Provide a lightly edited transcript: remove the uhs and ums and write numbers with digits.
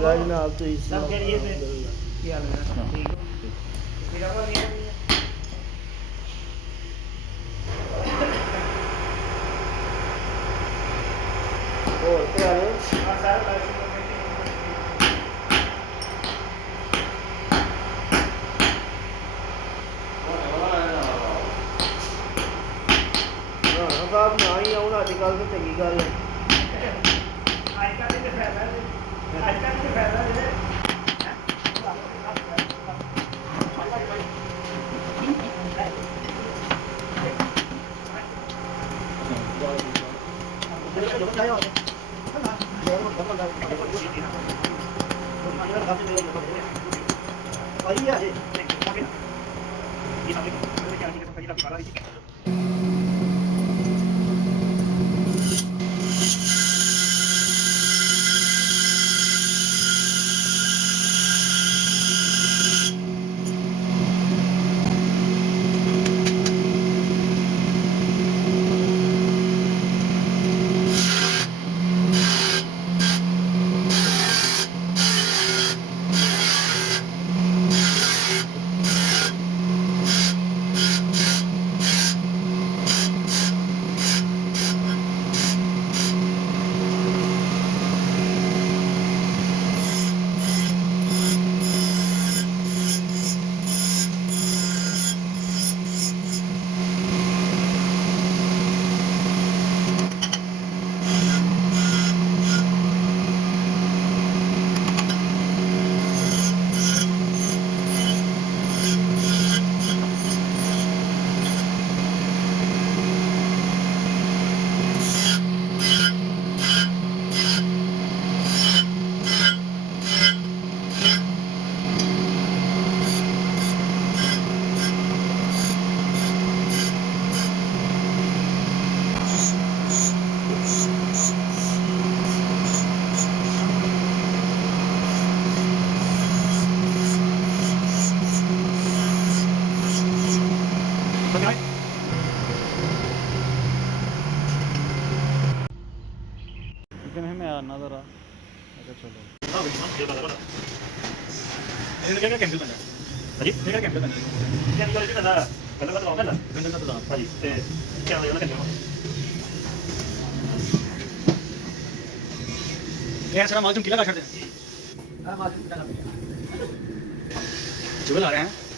ਚੰਗਾ ਜਨਾਬ ਤੁਸੀਂ सब करिए फिर क्या हाल है ठीक हो फिर आप नहीं ਹੋਰ ਤੇ ਆ ਰਹੇ हां सर ਰਾਣਾ ਸਾਹਿਬ ਨਾ ਹੀ ਆਉਣ ਅੱਜ ਕੱਲ੍ਹ ਤੇ ਚੰਗੀ ਗੱਲ ਹੈ आजकल के फायदा है आजकल के फायदा है लेकिन मैं आना ज़रा अगर चलो क्या कैंसिल करना है जी क्या कैंसिल करना है क्या निकल के ना गंदा का लगाना गंदा का लगाना हां जी क्या हो जाना क्या ये सारा माल चमकीला का छोड़ दे हां माल चमकीला का चुगल आ रहे हैं